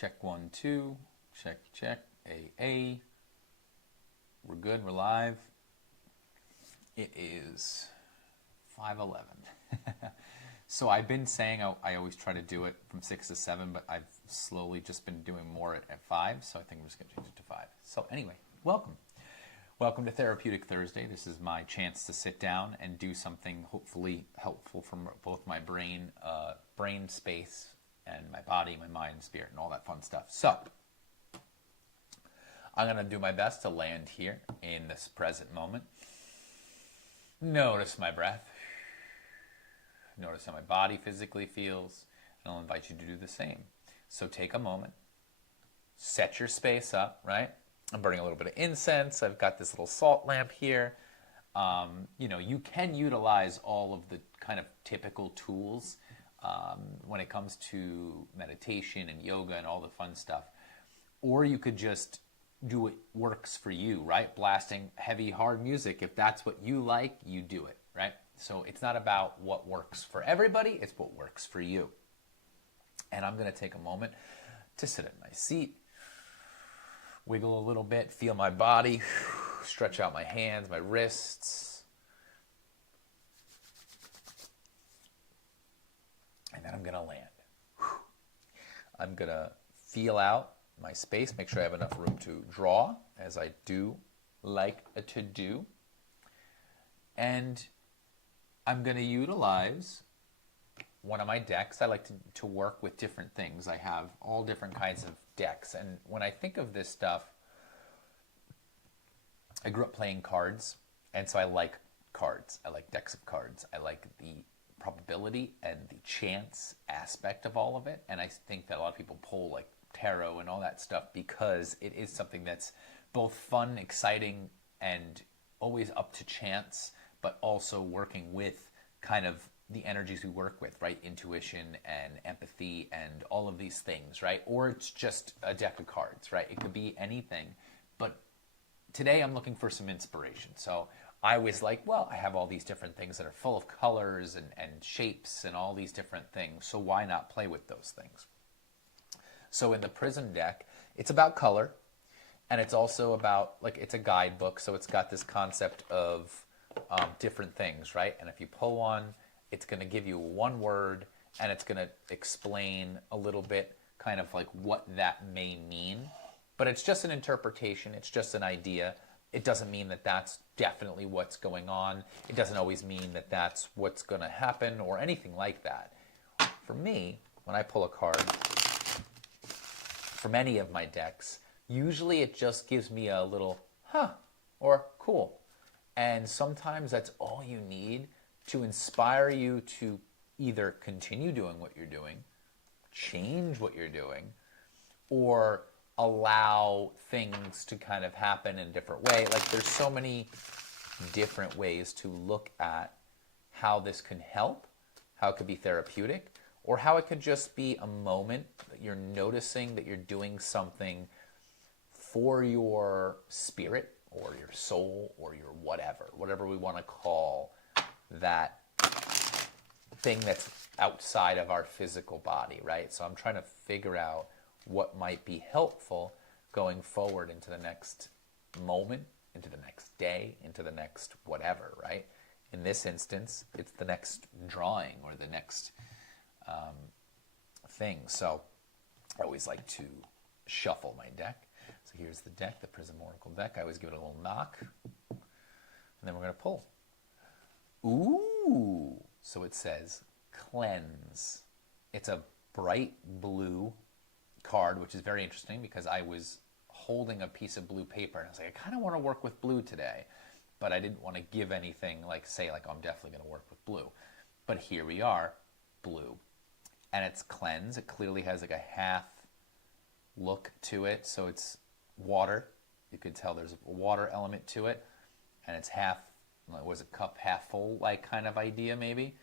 Check 1, 2. Check, check. A. We're good. We're live. It is 5:11. So I've been saying I always try to do it from 6 to 7, but I've slowly just been doing more at 5, so I think I'm just going to change it to 5. So anyway, welcome. Welcome to Therapeutic Thursday. This is my chance to sit down and do something hopefully helpful from both my brain space and my body, my mind, spirit, and all that fun stuff. So I'm going to do my best to land here in this present moment. Notice my breath. Notice how my body physically feels, and I'll invite you to do the same. So take a moment, set your space up, right? I'm burning a little bit of incense. I've got this little salt lamp here. You can utilize all of the kind of typical tools when it comes to meditation and yoga and all the fun stuff. Or you could just do what works for you, right? Blasting heavy, hard music. If that's what you like, you do it, right? So it's not about what works for everybody, it's what works for you. And I'm going to take a moment to sit in my seat, wiggle a little bit, feel my body, stretch out my hands, my wrists. And then I'm going to land. I'm going to feel out my space, make sure I have enough room to draw, as I do like to do. And I'm going to utilize one of my decks. I like to work with different things. I have all different kinds of decks. And when I think of this stuff, I grew up playing cards, and so I like cards. I like decks of cards. I like the probability and the chance aspect of all of it. And I think that a lot of people pull like tarot and all that stuff because it is something that's both fun, exciting, and always up to chance, but also working with kind of the energies we work with, right? Intuition and empathy and all of these things, right? Or it's just a deck of cards, right? It could be anything. But today I'm looking for some inspiration. So I was like, well, I have all these different things that are full of colors and shapes and all these different things. So why not play with those things? So in the Prism deck, it's about color, and it's also about, like, it's a guidebook, so it's got this concept of different things, right? And if you pull one, it's going to give you one word, and it's going to explain a little bit kind of like what that may mean. But it's just an interpretation. It's just an idea. It doesn't mean that that's definitely what's going on. It doesn't always mean that that's what's going to happen or anything like that. For me, when I pull a card from any of my decks, usually it just gives me a little, huh, or cool. And sometimes that's all you need to inspire you to either continue doing what you're doing, change what you're doing, or allow things to kind of happen in a different way. Like, there's so many different ways to look at how this can help, how it could be therapeutic, or how it could just be a moment that you're noticing that you're doing something for your spirit or your soul or your whatever we want to call that thing that's outside of our physical body, right? So I'm trying to figure out what might be helpful going forward into the next moment, into the next day, into the next whatever, right? In this instance, it's the next drawing or the next thing. So I always like to shuffle my deck. So here's the deck, the Prism Oracle deck. I always give it a little knock, and then we're going to pull. Ooh! So it says cleanse. It's a bright blue card, which is very interesting because I was holding a piece of blue paper and I was like, I kind of want to work with blue today, but I didn't want to give anything like, say, like, I'm definitely going to work with blue. But here we are, blue. And it's cleanse. It clearly has like a half look to it. So it's water. You could tell there's a water element to it. And it's half, was it cup half full, like kind of idea maybe.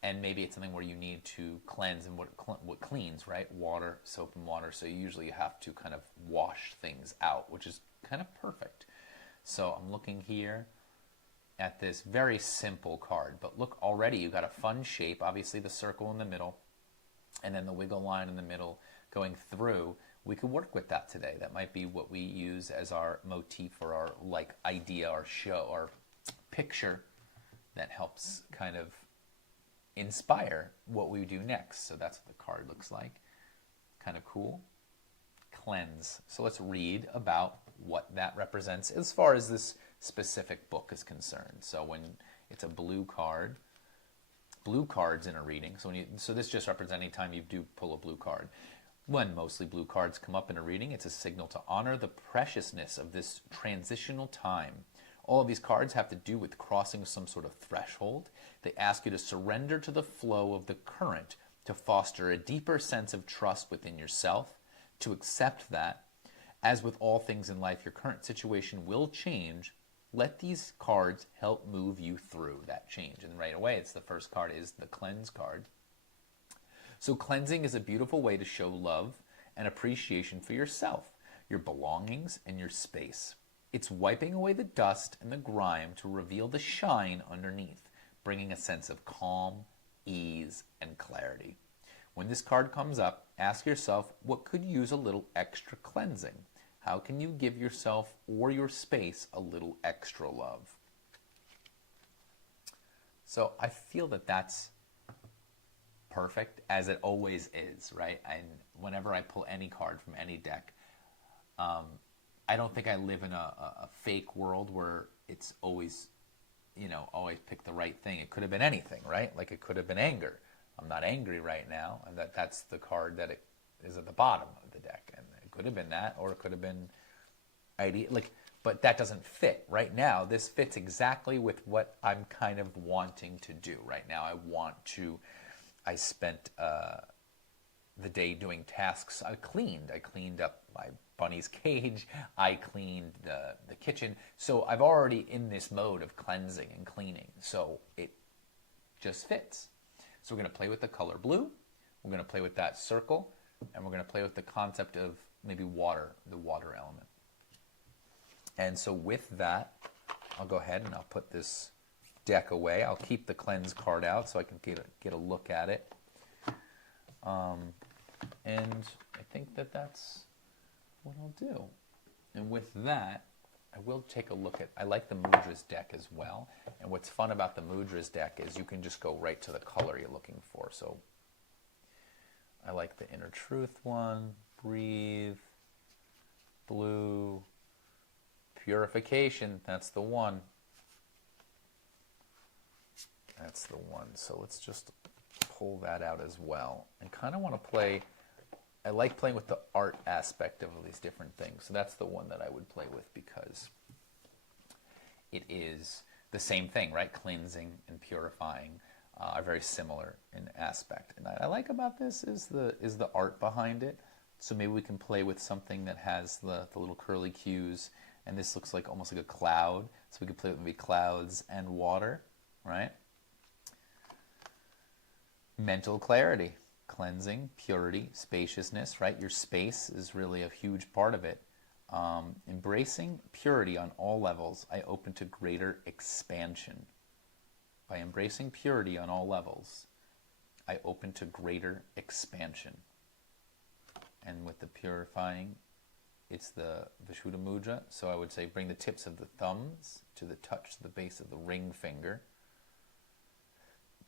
And maybe it's something where you need to cleanse, and what cleans, right? Water, soap and water. So usually you have to kind of wash things out, which is kind of perfect. So I'm looking here at this very simple card, but look, already you got a fun shape. Obviously the circle in the middle, and then the wiggle line in the middle going through, we could work with that today. That might be what we use as our motif or our like idea or show or picture that helps kind of inspire what we do next. So that's what the card looks like. Kind of cool. Cleanse. So let's read about what that represents as far as this specific book is concerned. So when it's a blue card, blue cards in a reading. So this just represents any time you do pull a blue card. When mostly blue cards come up in a reading, it's a signal to honor the preciousness of this transitional time. All of these cards have to do with crossing some sort of threshold. They ask you to surrender to the flow of the current, to foster a deeper sense of trust within yourself, to accept that, as with all things in life, your current situation will change. Let these cards help move you through that change. And right away, it's the first card is the cleanse card. So cleansing is a beautiful way to show love and appreciation for yourself, your belongings, and your space. It's wiping away the dust and the grime to reveal the shine underneath, bringing a sense of calm, ease, and clarity. When this card comes up, ask yourself what could use a little extra cleansing. How can you give yourself or your space a little extra love? So I feel that that's perfect, as it always is, right? And whenever I pull any card from any deck, I don't think I live in a fake world where it's always, always pick the right thing. It could have been anything, right? Like it could have been anger. I'm not angry right now, and that's the card that it is at the bottom of the deck, and it could have been that, or it could have been but that doesn't fit right now. This fits exactly with what I'm kind of wanting to do right now. I spent the day doing tasks. I cleaned up my bunny's cage. I cleaned the kitchen. So I've already in this mode of cleansing and cleaning. So it just fits. So we're going to play with the color blue. We're going to play with that circle. And we're going to play with the concept of maybe water, the water element. And so with that, I'll go ahead and I'll put this deck away. I'll keep the cleanse card out so I can get a look at it. And I think that's what I'll do. And with that, I will take a look at, I like the Mudras deck as well. And what's fun about the Mudras deck is you can just go right to the color you're looking for. So I like the Inner Truth one, Breathe, Blue, Purification, that's the one. That's the one. So let's just pull that out as well. And kind of want to play, I like playing with the art aspect of all these different things. So that's the one that I would play with because it is the same thing, right? Cleansing and purifying are very similar in aspect. And I like about this is the art behind it. So maybe we can play with something that has the little curly cues, and this looks like almost like a cloud. So we could play with maybe clouds and water, right? Mental clarity, cleansing, purity, spaciousness, right? Your space is really a huge part of it. Embracing purity on all levels, I open to greater expansion. By embracing purity on all levels, I open to greater expansion. And with the purifying, it's the Vishuddha Mudra. So I would say bring the tips of the thumbs to the touch to the base of the ring finger.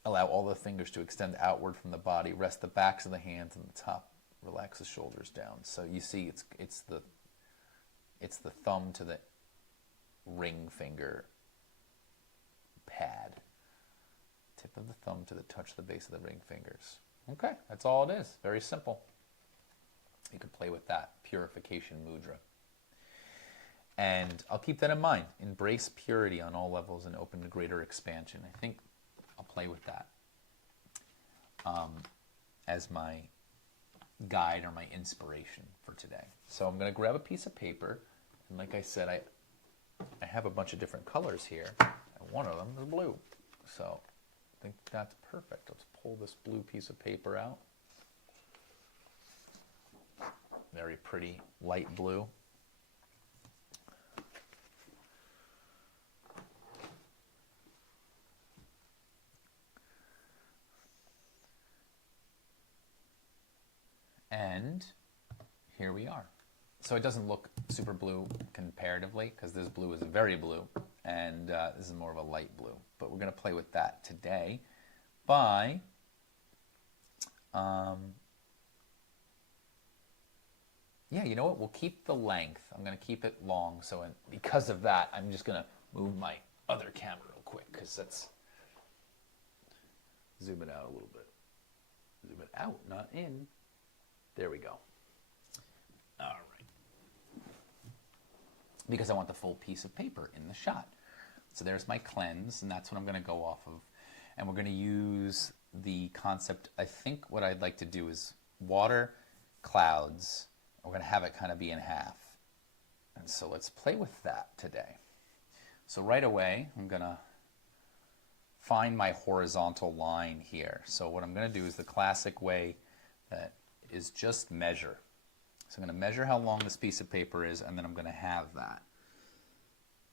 Allow all the fingers to extend outward from the body. Rest the backs of the hands on the top. Relax the shoulders down. So you see, it's the thumb to the ring finger pad. Tip of the thumb to the touch the base of the ring fingers. Okay, that's all it is. Very simple. You can play with that purification mudra. And I'll keep that in mind. Embrace purity on all levels and open to greater expansion. I think I'll play with that as my guide or my inspiration for today. So I'm going to grab a piece of paper. And like I said, I have a bunch of different colors here. And one of them is blue. So I think that's perfect. Let's pull this blue piece of paper out. Very pretty light blue. And And here we are. So it doesn't look super blue comparatively, because this blue is very blue, and this is more of a light blue. But we're going to play with that today by yeah, you know what? We'll keep the length. I'm going to keep it long. So because of that, I'm just going to move my other camera real quick, because that's... Zoom it out a little bit. Zoom it out, not in. There we go. All right. Because I want the full piece of paper in the shot. So there's my cleanse, and that's what I'm going to go off of. And we're going to use the concept. I think what I'd like to do is water, clouds. We're going to have it kind of be in half. And so let's play with that today. So right away, I'm going to find my horizontal line here. So what I'm going to do is the classic way that is just measure. So I'm going to measure how long this piece of paper is, and then I'm going to have that.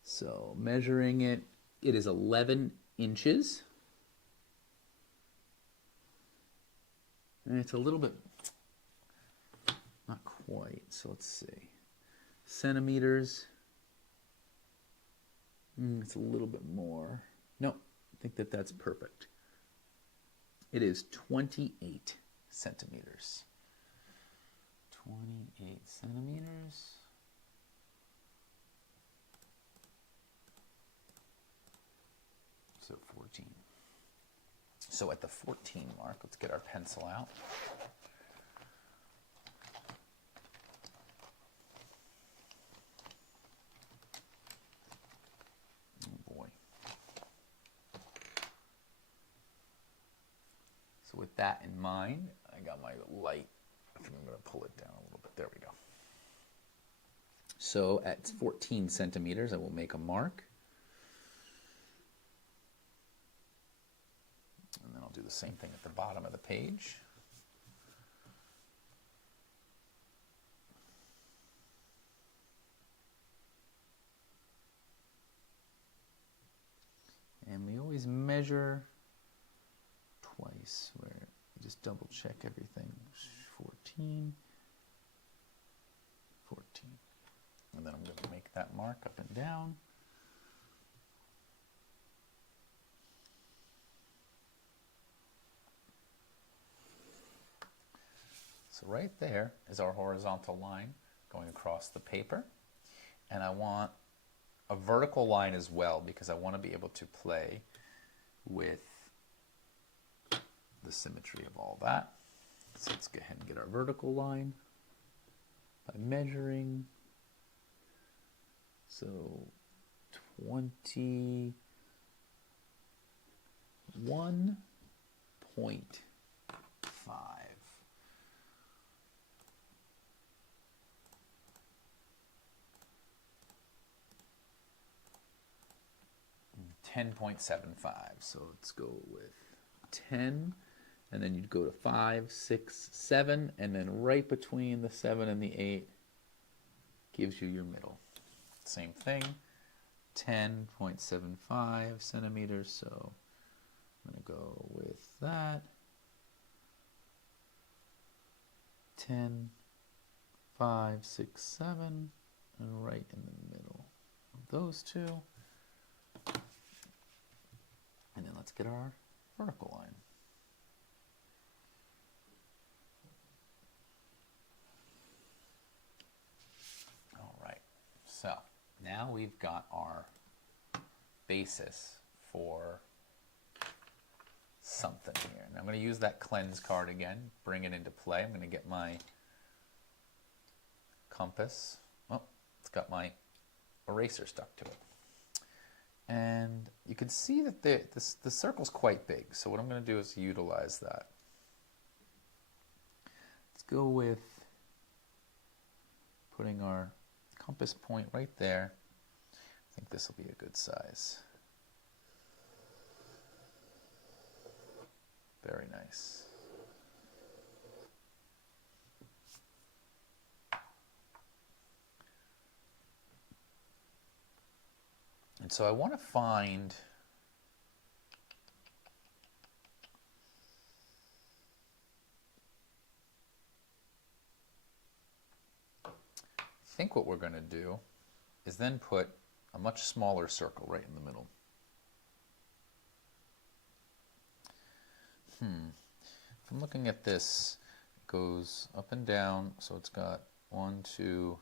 So measuring it, it is 11 inches. And it's a little bit, not quite, so let's see. Centimeters, it's a little bit more. No, I think that's perfect. It is 28 centimeters. 28 centimeters. So 14. So at the 14 mark, let's get our pencil out. Oh boy. So with that in mind, I got my light. I think I'm going to pull it down a little bit. There we go. So at 14 centimeters, I will make a mark. And then I'll do the same thing at the bottom of the page. And we always measure twice, where you just double check everything. 14, 14. And then I'm going to make that mark up and down. So right there is our horizontal line going across the paper. And I want a vertical line as well, because I want to be able to play with the symmetry of all that. So let's go ahead and get our vertical line by measuring. So 21.5. 10.75. So let's go with 10, and then you'd go to 5, 6, 7, and then right between the 7 and the 8 gives you your middle. Same thing, 10.75 centimeters. So I'm going to go with that. 10, 5, 6, 7, and right in the middle of those two. And then let's get our vertical line. All right, so now we've got our basis for something here. And I'm going to use that cleanse card again, bring it into play. I'm going to get my compass. Oh, it's got my eraser stuck to it. And you can see that the circle's quite big. So what I'm going to do is utilize that. Let's go with putting our compass point right there. I think this will be a good size. Very nice. And so I want to find think what we're going to do is then put a much smaller circle right in the middle. If I'm looking at this, it goes up and down, so it's got 1, 2,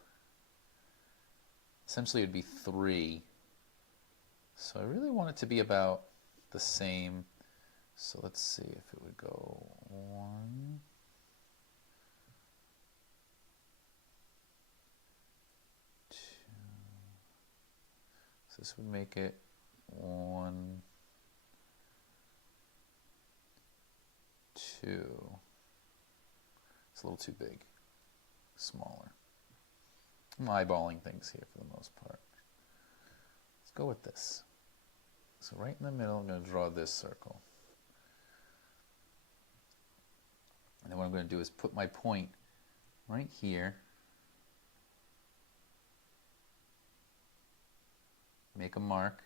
essentially it'd be 3. So I really want it to be about the same. So let's see if it would go 1, 2. So this would make it 1, 2. It's a little too big. Smaller. I'm eyeballing things here for the most part. Let's go with this. So right in the middle, I'm going to draw this circle. And then what I'm going to do is put my point right here. Make a mark.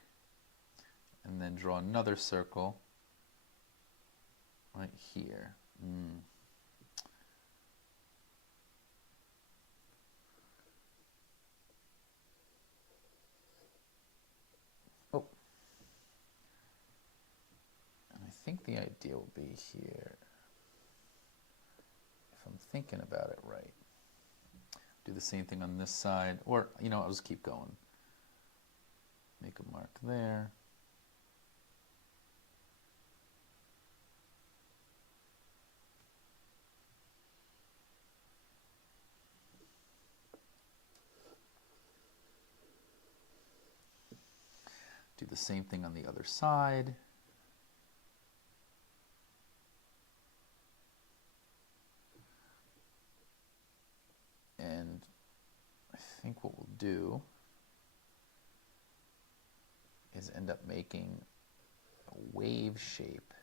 And then draw another circle right here. Oh. And I think the idea will be here, if I'm thinking about it right. Do the same thing on this side, or, I'll just keep going. Make a mark there. Do the same thing on the other side. And I think what we'll do is end up making a wave shape.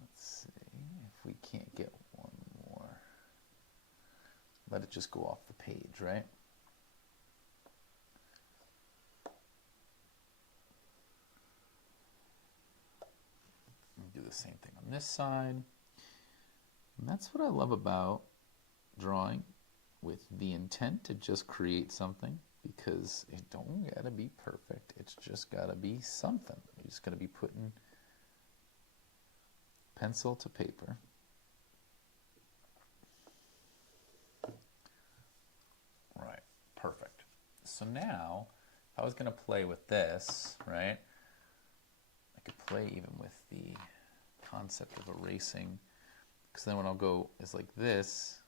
Let's see if we can't get one more. Let it just go off the page, right? Do the same thing on this side. And that's what I love about drawing, with the intent to just create something, because it don't gotta be perfect. It's just gotta be something. You just gotta be putting pencil to paper. Right, perfect. So now, if I was gonna play with this, right, I could play even with the concept of erasing, because then what I'll go is like this,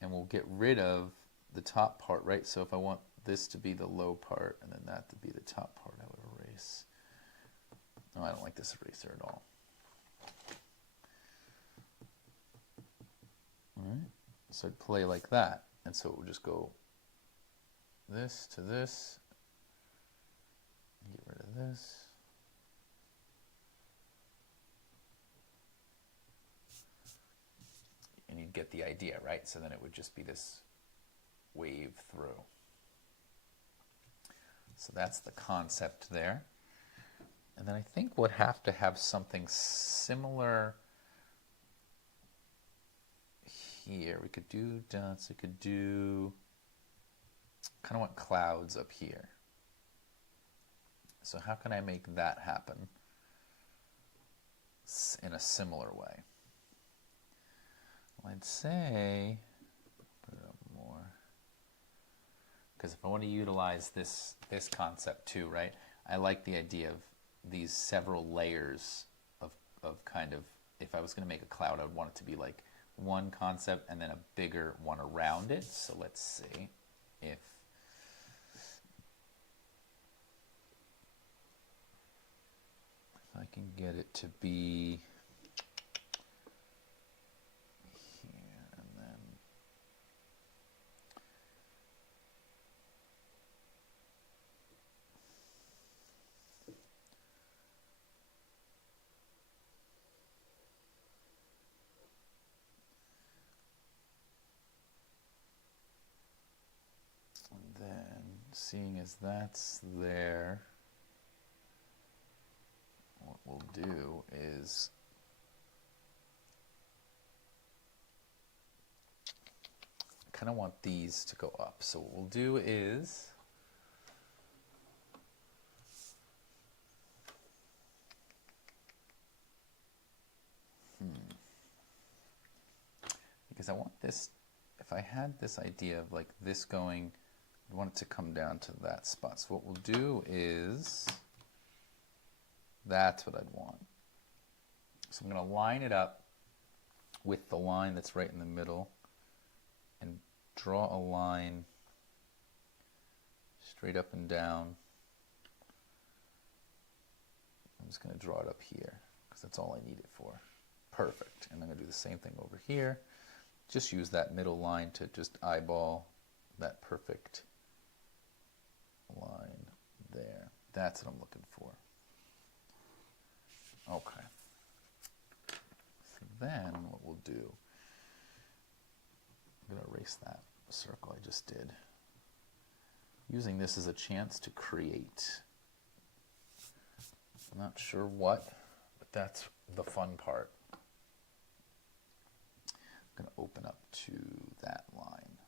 and we'll get rid of the top part, right? So if I want this to be the low part and then that to be the top part, I would erase. No, I don't like this eraser at all. All right, so I'd play like that, and so it would just go this to this, get rid of this. And you'd get the idea, right? So then it would just be this wave through. So that's the concept there. And then I think we'd have to have something similar here. We could do dots, we could do, kind of want clouds up here. So how can I make that happen in a similar way? Well, I'd say, put it up more, because if I want to utilize this concept too, right? I like the idea of these several layers of kind of, if I was going to make a cloud, I would want it to be like one concept and then a bigger one around it. So let's see if I can get it to be here, and then seeing as that's there, we'll do is kind of want these to go up. So what we'll do is because I want this, if I had this idea of like this going, I want it to come down to that spot. So what we'll do is, that's what I'd want. So I'm going to line it up with the line that's right in the middle and draw a line straight up and down. I'm just going to draw it up here because that's all I need it for. Perfect. And I'm going to do the same thing over here. Just use that middle line to just eyeball that perfect line there. That's what I'm looking for. Okay. So then what we'll do, I'm going to erase that circle I just did. Using this as a chance to create. I'm not sure what, but that's the fun part. I'm going to open up to that line.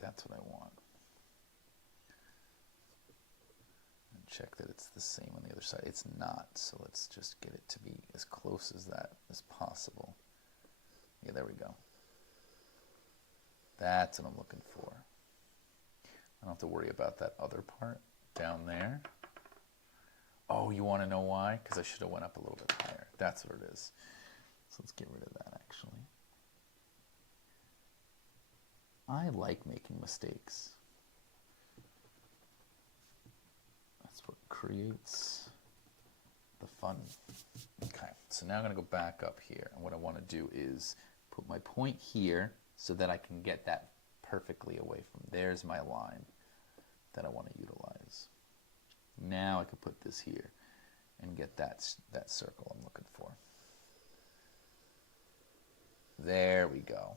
That's what I want. And check that it's the same on the other side. It's not, so let's just get it to be as close as that as possible. Yeah, there we go. That's what I'm looking for. I don't have to worry about that other part down there. Oh, you want to know why? Because I should have went up a little bit higher. That's what it is. So let's get rid of that, actually. I like making mistakes. That's what creates the fun. Okay, so now I'm going to go back up here. And what I want to do is put my point here so that I can get that perfectly away from. There's my line that I want to utilize. Now I can put this here and get that circle I'm looking for. There we go.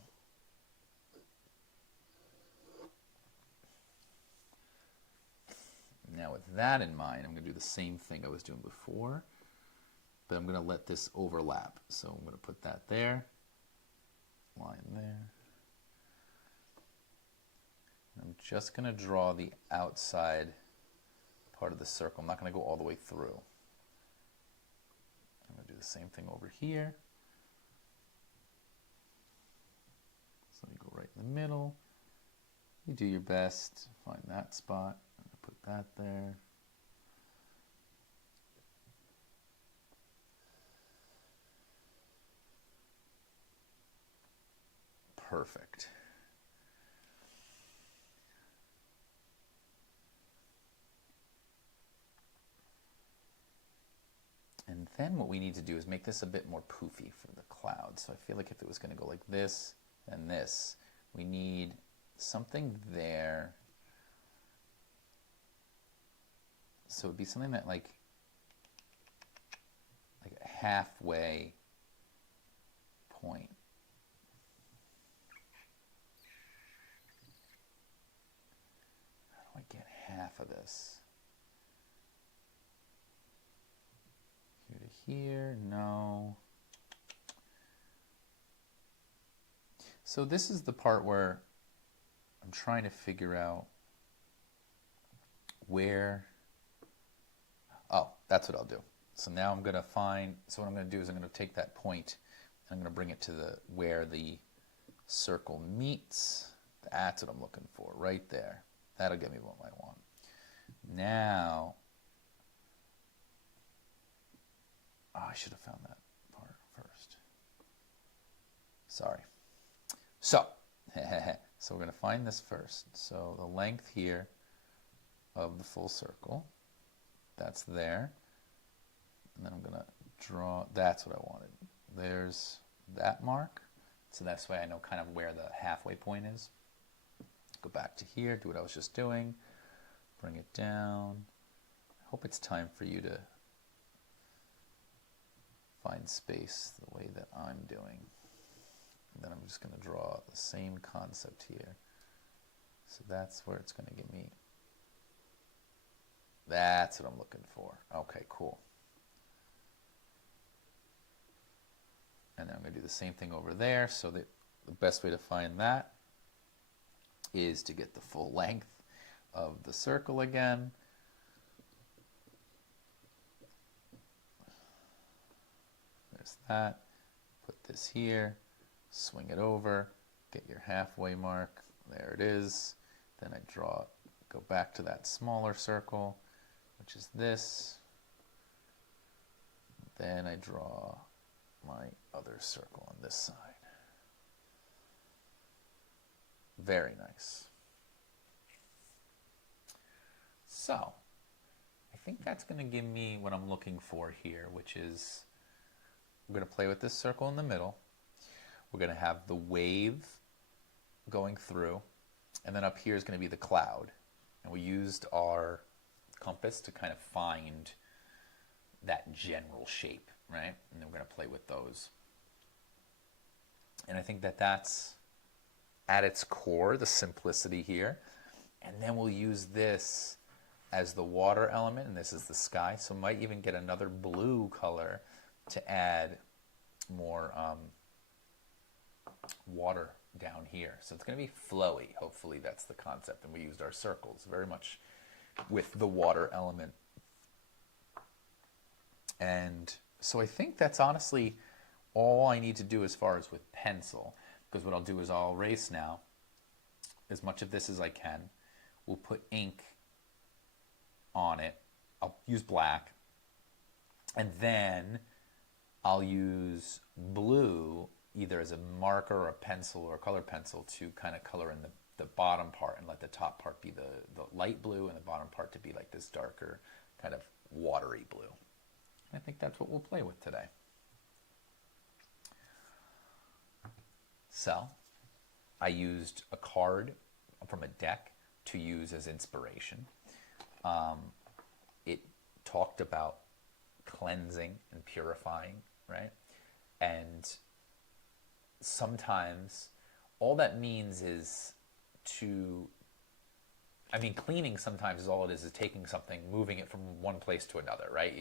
Now with that in mind, I'm going to do the same thing I was doing before, but I'm going to let this overlap. So I'm going to put that there, line there. I'm just going to draw the outside part of the circle. I'm not going to go all the way through. I'm going to do the same thing over here. So you go right in the middle. You do your best. Find that spot. I'm going to put that there. Perfect. And then what we need to do is make this a bit more poofy for the cloud. So I feel like if it was going to go like this and this, we need something there. So it would be something that like a halfway point. How do I get half of this? Here to here, no. So this is the part where I'm trying to figure out where, oh, that's what I'll do. So now I'm going to find, so what I'm going to do is I'm going to take that point and I'm going to bring it to where the circle meets. That's what I'm looking for, right there. That'll give me what I want. Now, oh, I should have found that part first. Sorry. So we're going to find this first. So the length here of the full circle, that's there. And then I'm going to draw, that's what I wanted. There's that mark. So that's why I know kind of where the halfway point is. Go back to here, do what I was just doing. Bring it down. I hope it's time for you to find space the way that I'm doing. And then I'm just going to draw the same concept here. So that's where it's going to give me. That's what I'm looking for. Okay, cool. And then I'm going to do the same thing over there. So that the best way to find that is to get the full length of the circle again. There's that. Put this here, swing it over, get your halfway mark. There it is. Then I draw, go back to that smaller circle, which is this. Then I draw my other circle on this side. Very nice. So, I think that's going to give me what I'm looking for here, which is we're going to play with this circle in the middle. We're going to have the wave going through, and then up here is going to be the cloud. And we used our compass to kind of find that general shape, right? And then we're going to play with those. And I think that that's at its core, the simplicity here. And then we'll use this as the water element, and this is the sky. So might even get another blue color to add more water down here. So it's going to be flowy. Hopefully that's the concept. And we used our circles very much with the water element. And so I think that's honestly all I need to do as far as with pencil. Because what I'll do is I'll erase now as much of this as I can. We'll put ink on it. I'll use black. And then I'll use blue either as a marker or a pencil or a color pencil to kind of color in the bottom part and let the top part be the light blue and the bottom part to be like this darker kind of watery blue. I think that's what we'll play with today. So I used a card from a deck to use as inspiration. It talked about cleansing and purifying, right? And sometimes all that means is cleaning sometimes is all it is taking something, moving it from one place to another, right?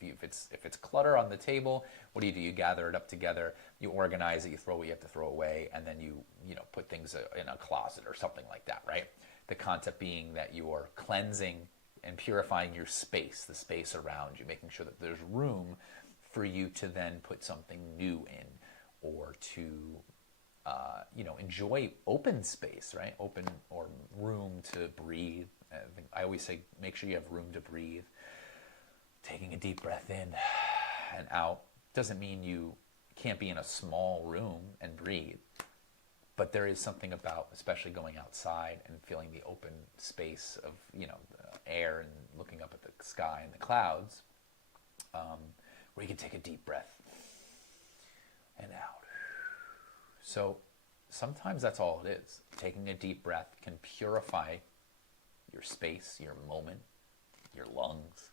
If it's clutter on the table, what do? You gather it up together, you organize it, you throw what you have to throw away, and then you put things in a closet or something like that, right? The concept being that you are cleansing and purifying your space, the space around you, making sure that there's room for you to then put something new in, or to enjoy open space, right? Open or room to breathe. I always say make sure you have room to breathe. Taking a deep breath in and out doesn't mean you can't be in a small room and breathe, but there is something about, especially going outside and feeling the open space of the air and looking up at the sky and the clouds, where you can take a deep breath and out. So sometimes that's all it is. Taking a deep breath can purify your space, your moment, your lungs.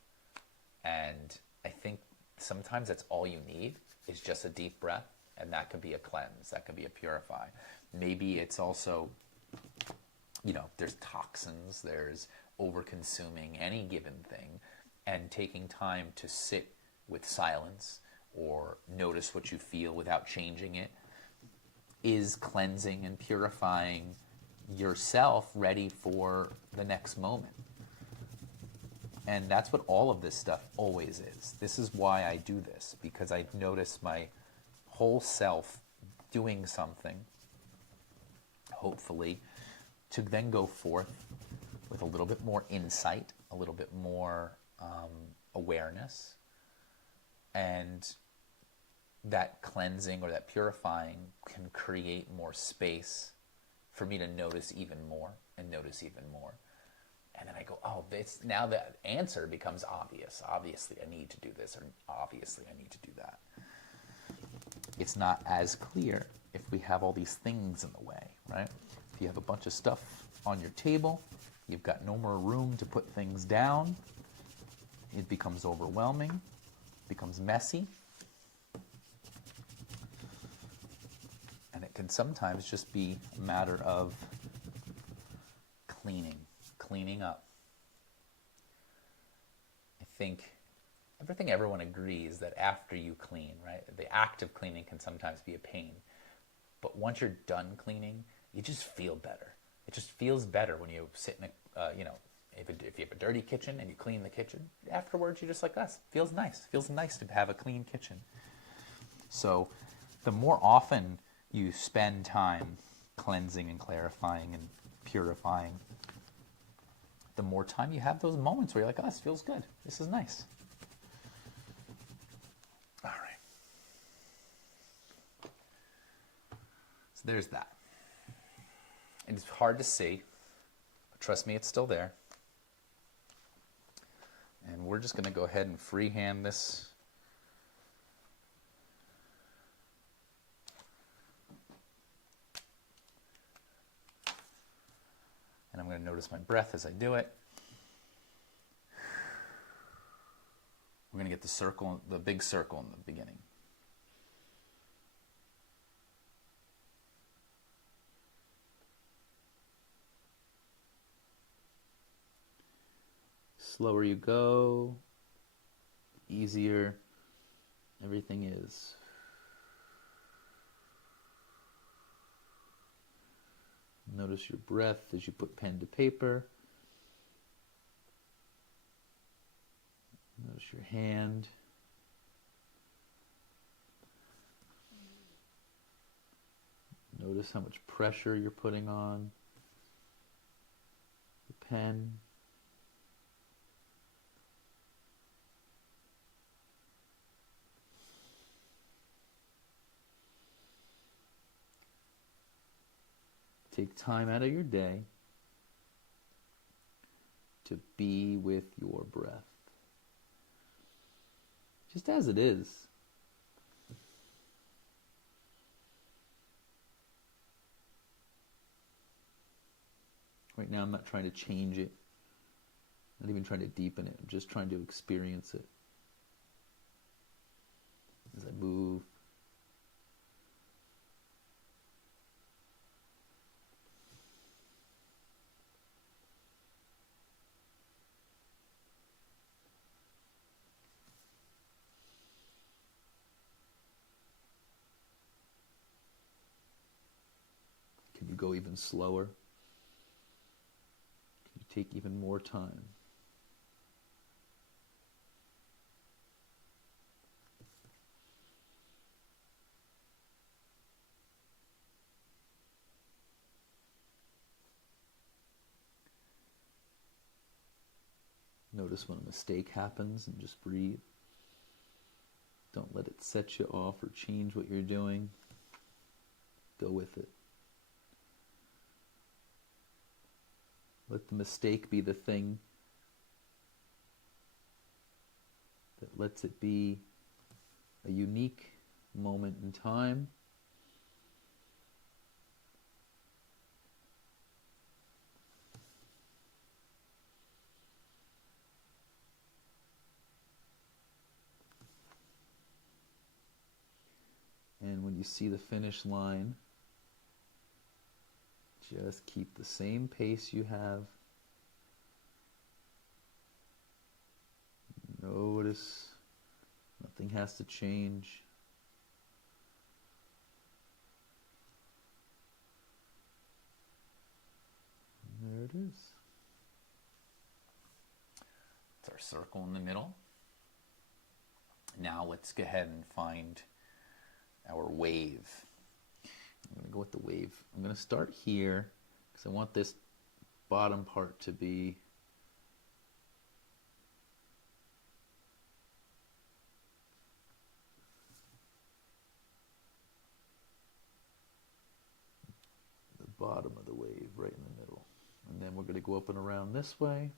And I think sometimes that's all you need is just a deep breath, and that could be a cleanse, that could be a purify. Maybe it's also, there's toxins, there's over-consuming any given thing, and taking time to sit with silence or notice what you feel without changing it is cleansing and purifying yourself, ready for the next moment. And that's what all of this stuff always is. This is why I do this, because I notice my whole self doing something, hopefully, to then go forth with a little bit more insight, a little bit more awareness, and that cleansing or that purifying can create more space for me to notice even more and notice even more. And then I go, oh, now the answer becomes obvious. Obviously, I need to do this, or obviously, I need to do that. It's not as clear if we have all these things in the way, right? If you have a bunch of stuff on your table, you've got no more room to put things down, it becomes overwhelming, becomes messy, and it can sometimes just be a matter of cleaning up. I think everything everyone agrees that after you clean, right, the act of cleaning can sometimes be a pain. But once you're done cleaning, you just feel better. It just feels better when you sit in if you have a dirty kitchen and you clean the kitchen, afterwards you're just like us. Feels nice. Feels nice to have a clean kitchen. So the more often you spend time cleansing and clarifying and purifying, the more time you have those moments where you're like, oh, this feels good. This is nice. All right. So there's that. And it's hard to see, but trust me, it's still there. And we're just going to go ahead and freehand this. And I'm going to notice my breath as I do it. We're going to get the circle, the big circle in the beginning. Slower you go, easier everything is. Notice your breath as you put pen to paper. Notice your hand. Notice how much pressure you're putting on the pen. Take time out of your day to be with your breath. Just as it is. Right now I'm not trying to change it. Not even trying to deepen it. I'm just trying to experience it. As I move. Can you go even slower? Can you take even more time? Notice when a mistake happens and just breathe. Don't let it set you off or change what you're doing. Go with it. Let the mistake be the thing that lets it be a unique moment in time. And when you see the finish line, just keep the same pace you have. Notice nothing has to change. And there it is. It's our circle in the middle. Now let's go ahead and find our wave. I'm going to go with the wave. I'm going to start here because I want this bottom part to be the bottom of the wave, right in the middle. And then we're going to go up and around this way.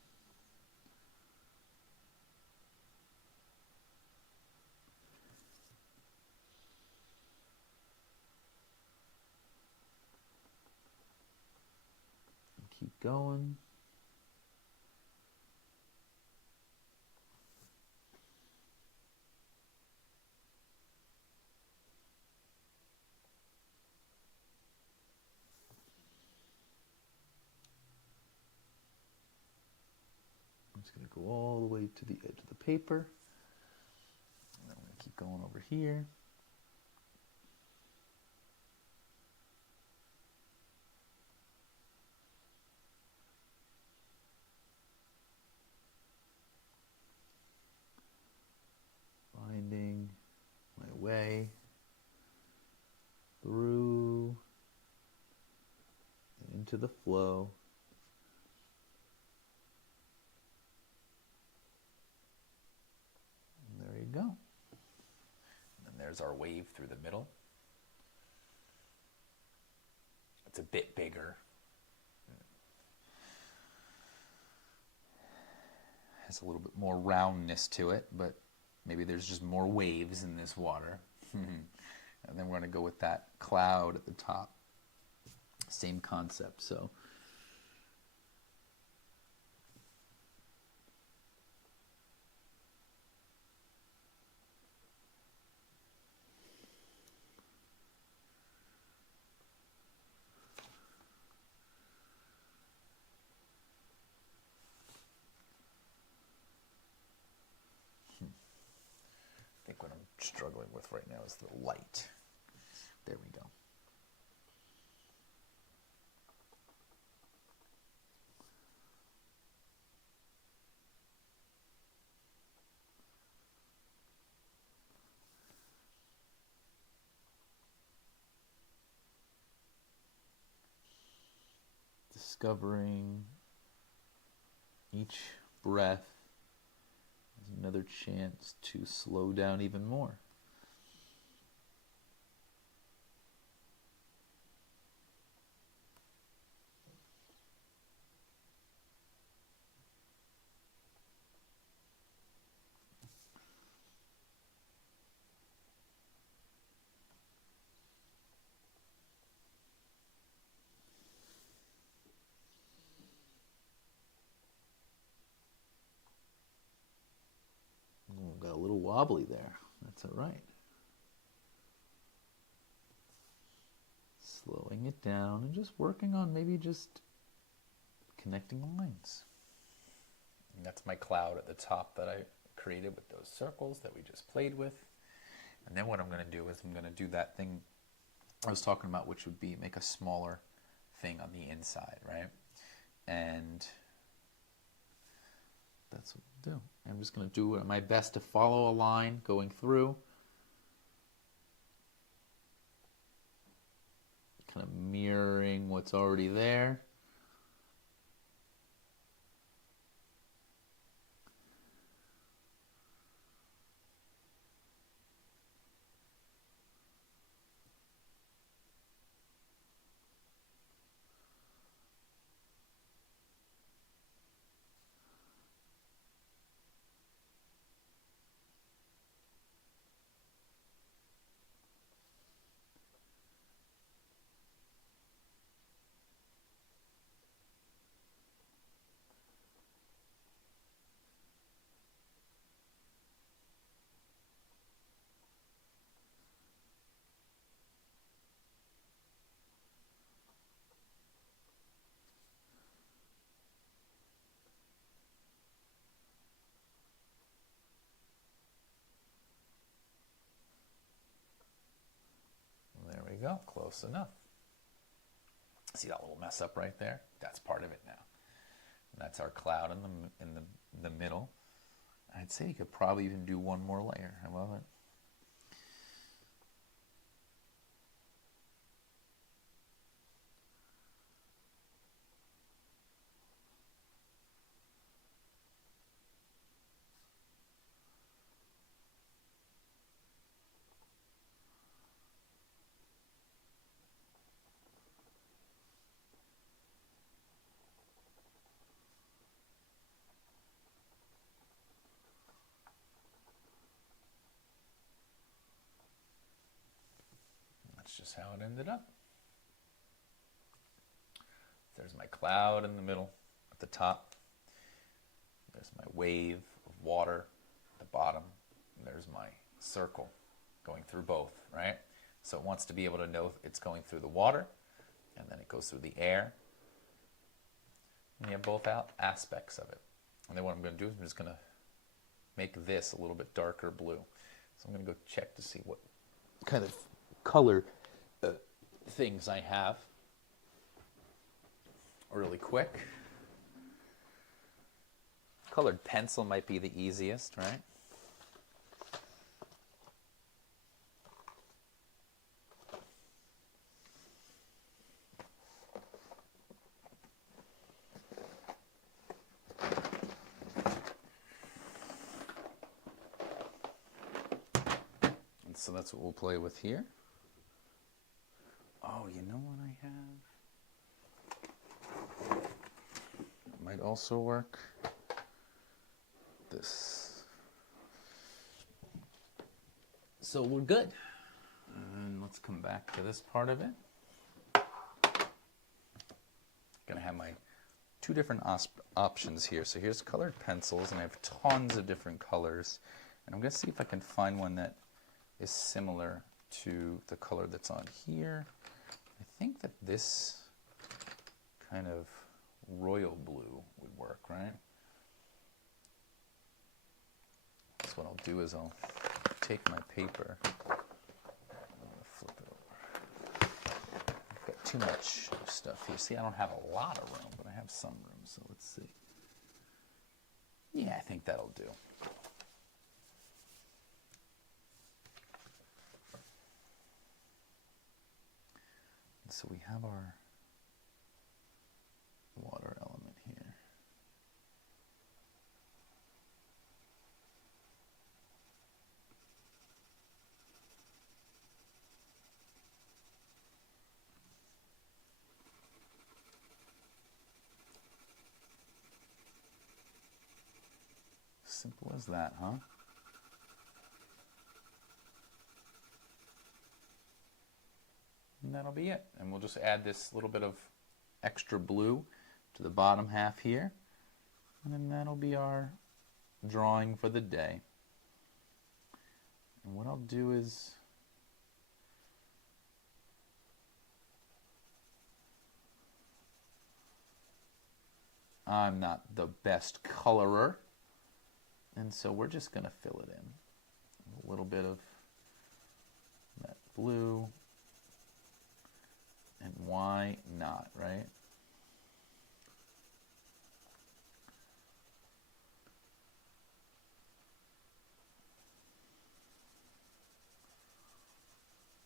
Keep going. I'm just going to go all the way to the edge of the paper. going over here. Finding my way through and into the flow. And there you go. And then there's our wave through the middle. It's a bit bigger. Has a little bit more roundness to it, but maybe there's just more waves in this water. And then we're going to go with that cloud at the top. Same concept. So I think what I'm struggling with right now is the light. There we go. Discovering each breath is another chance to slow down even more. Got a little wobbly there. That's all right. Slowing it down and just working on maybe just connecting lines. And that's my cloud at the top that I created with those circles that we just played with. And then what I'm going to do is I'm going to do that thing I was talking about, which would be make a smaller thing on the inside, right? And that's what we'll do. I'm just going to do my best to follow a line going through. Kind of mirroring what's already there. there we go, close enough. See that little mess up right there? That's part of it now. And that's our cloud in the middle. I'd say you could probably even do one more layer. How about it? That's just how it ended up. There's my cloud in the middle at the top. There's my wave of water at the bottom. And there's my circle going through both, right? So it wants to be able to know it's going through the water, and then it goes through the air. And you have both aspects of it. And then what I'm going to do is I'm just going to make this a little bit darker blue. So I'm going to go check to see what kind of color things I have really quick. Colored pencil might be the easiest, right? And so that's what we'll play with here. Oh, you know what I have? It might also work. This. So we're good. And let's come back to this part of it. Gonna have my two different options here. So here's colored pencils, and I have tons of different colors. And I'm gonna see if I can find one that is similar to the color that's on here. I think that this kind of royal blue would work, right? So what I'll do is I'll take my paper, flip it over. I've got too much stuff here. See, I don't have a lot of room, but I have some room, so let's see. Yeah, I think that'll do. And so we have our water element here. Simple as that, huh? And that'll be it. And we'll just add this little bit of extra blue to the bottom half here. And then that'll be our drawing for the day. And what I'll do is I'm not the best colorer, and so we're just going to fill it in. A little bit of that blue, and why not, right?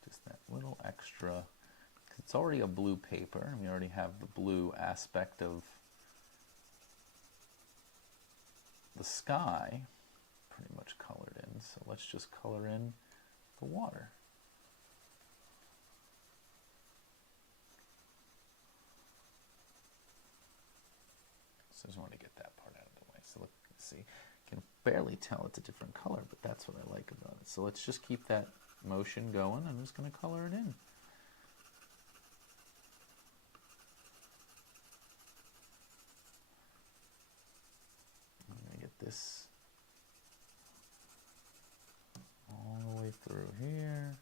Just that little extra, because it's already a blue paper, and we already have the blue aspect of the sky pretty much colored in. So let's just color in the water. So I just want to get that part out of the way. So let's see, you can barely tell it's a different color, but that's what I like about it. So let's just keep that motion going. I'm just going to color it in. I'm going to get this all the way through here.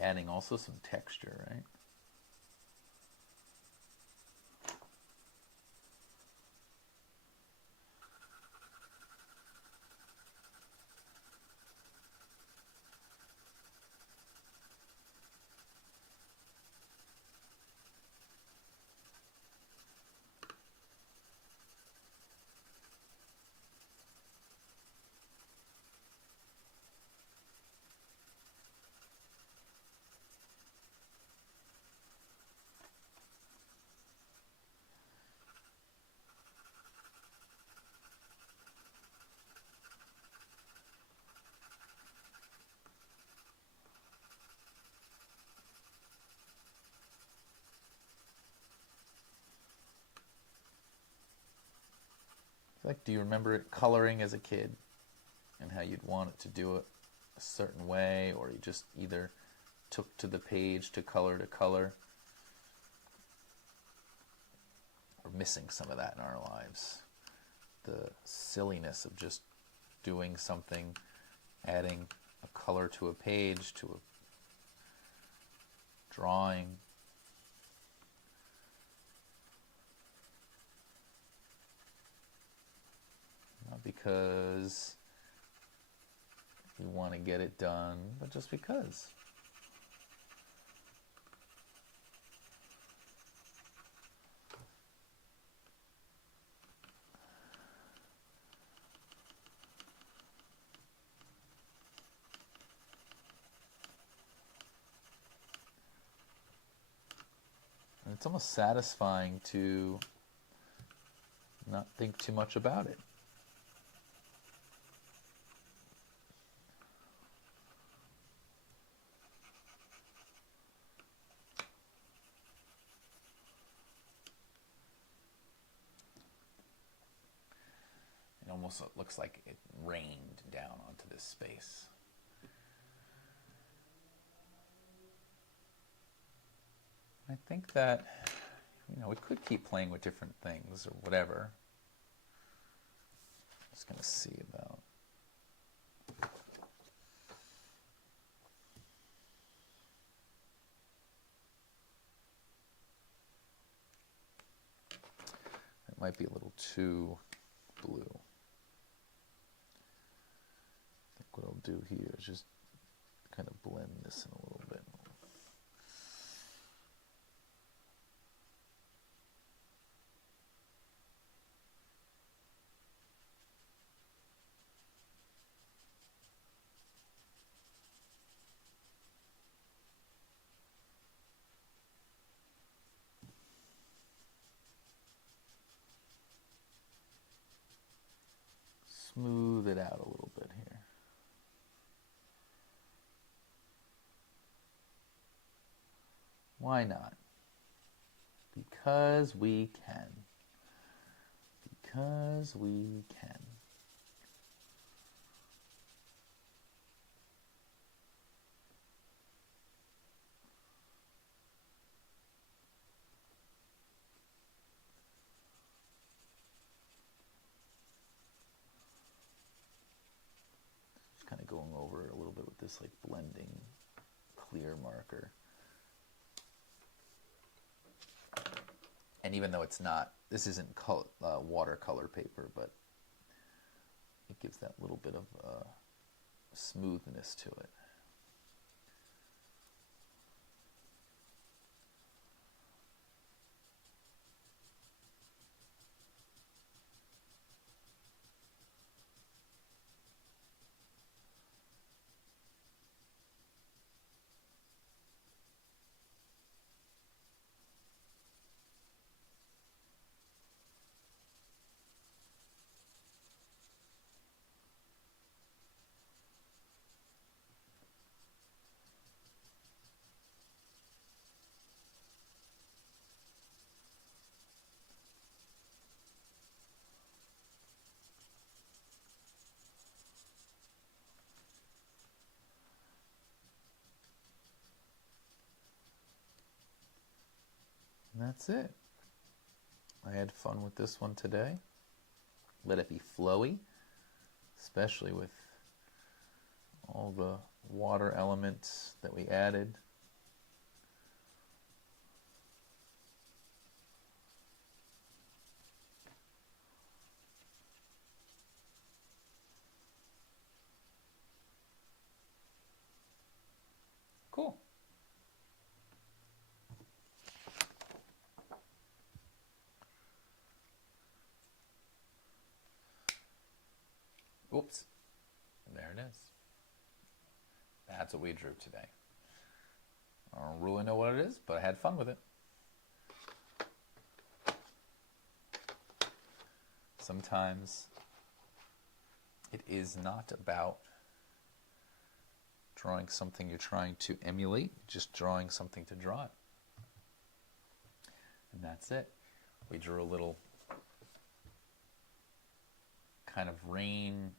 Adding also some texture, right? Like, do you remember it coloring as a kid and how you'd want it to do it a certain way, or you just either took to the page to color? We're missing some of that in our lives. The silliness of just doing something, adding a color to a page, to a drawing. Not because you want to get it done, but just because. And it's almost satisfying to not think too much about it. It almost looks like it rained down onto this space. I think that, we could keep playing with different things or whatever. Just going to see about. It might be a little too blue. I think what I'll do here is just kind of blend this in a little bit. Smooth it out a little bit here. Why not? Because we can. Because we can. Kind of going over it a little bit with this like blending clear marker. And even though it's not, this isn't watercolor paper, but it gives that little bit of smoothness to it. And that's it. I had fun with this one today. Let it be flowy, especially with all the water elements that we added. Cool. Oops. There it is. That's what we drew today. I don't really know what it is, but I had fun with it. Sometimes it is not about drawing something you're trying to emulate, just drawing something to draw it. And that's it. We drew a little kind of rain,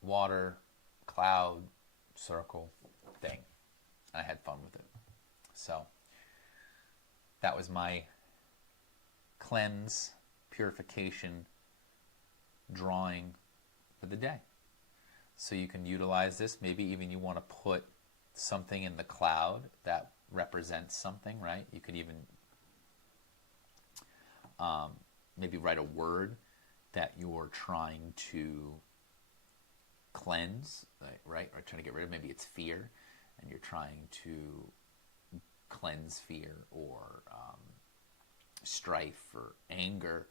water, cloud, circle thing. And I had fun with it. So that was my cleanse, purification, drawing for the day. So you can utilize this. Maybe even you want to put something in the cloud that represents something, right? You could even maybe write a word that you're trying to cleanse, right? Or trying to get rid of. Maybe it's fear, and you're trying to cleanse fear, or strife, or anger.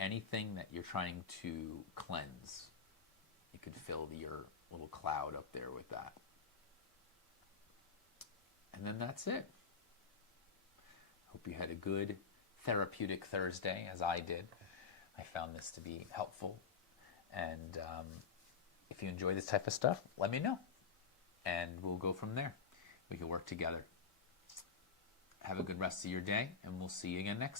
Anything that you're trying to cleanse, you could fill your little cloud up there with that. And then that's it. Hope you had a good Therapeutic Thursday, as I did. I found this to be helpful. And if you enjoy this type of stuff, let me know. And we'll go from there. We can work together. Have a good rest of your day, and we'll see you again next time.